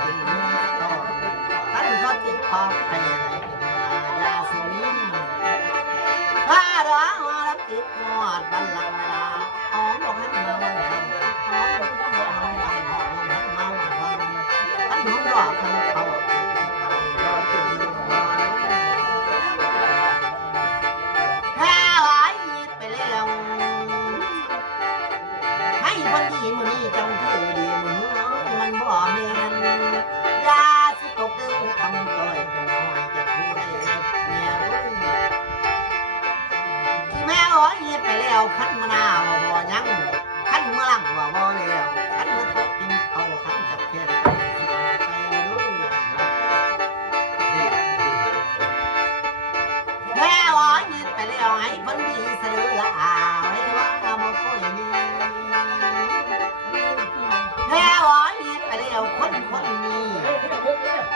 กินต่อท่านเขาเจ็บคอแผ่ไหนยาสูมินถ้าร้องรับติดงอดบันลังเวลาหอมบอกให้มาวันหอมบอกให้มาวันหอมมาวันท่านหนุ่มรอคันเขาแพ้หลายไปแล้วให้คนดีมือนี้จังถือดีมือมันบ่แม่นยาสุตกดึงคำต่อยเป็นน้อยจะพูดได้เมียเอ้ยแม่อ้อยไปแล้วขันมะนาวบ่ยังขันเมื่อหลังว่าบ่แล้วขันเมื่อตกกินเอาขันจับแค่ไปรู้แม่อ้อยไปแล้วให้คนดีเสือละอาไว้ว่าบ่ค่อยมีแม่อ้อยไปแล้วคนนี้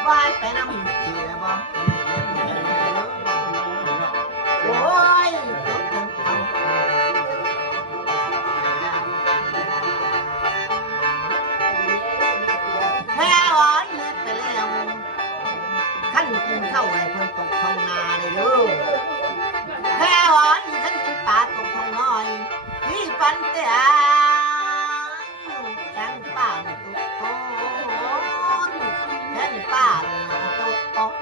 ว่ายไปน้ำเกี่ยวบ่โอ้ยตกกันเอาแม่อ้อยไปแล้วขั้นกินข้าวให้เพิ่นตกท้องนาเลยเด้อแม่อ้อยฉันกินปลาตกท้องน้อยที่ปันเตียแกงป่าตกต้นแกงป่าตก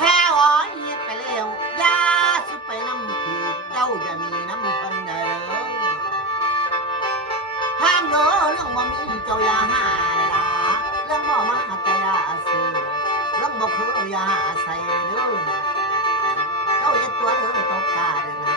แม่อ้อยไปแล้วยาสุไปน้ำผีเจ้าจะมีน้ำพันได้เลยห้ามเด้อเรื่องบ่มีเจ้าอย่าหาเลยล่ะเรื่องบ่มาแต่อย่าซื้อเรื่องบ่คืออย่าใส่เด้อเจ้าอย่าตัวเด้อตกกาเด้อนะ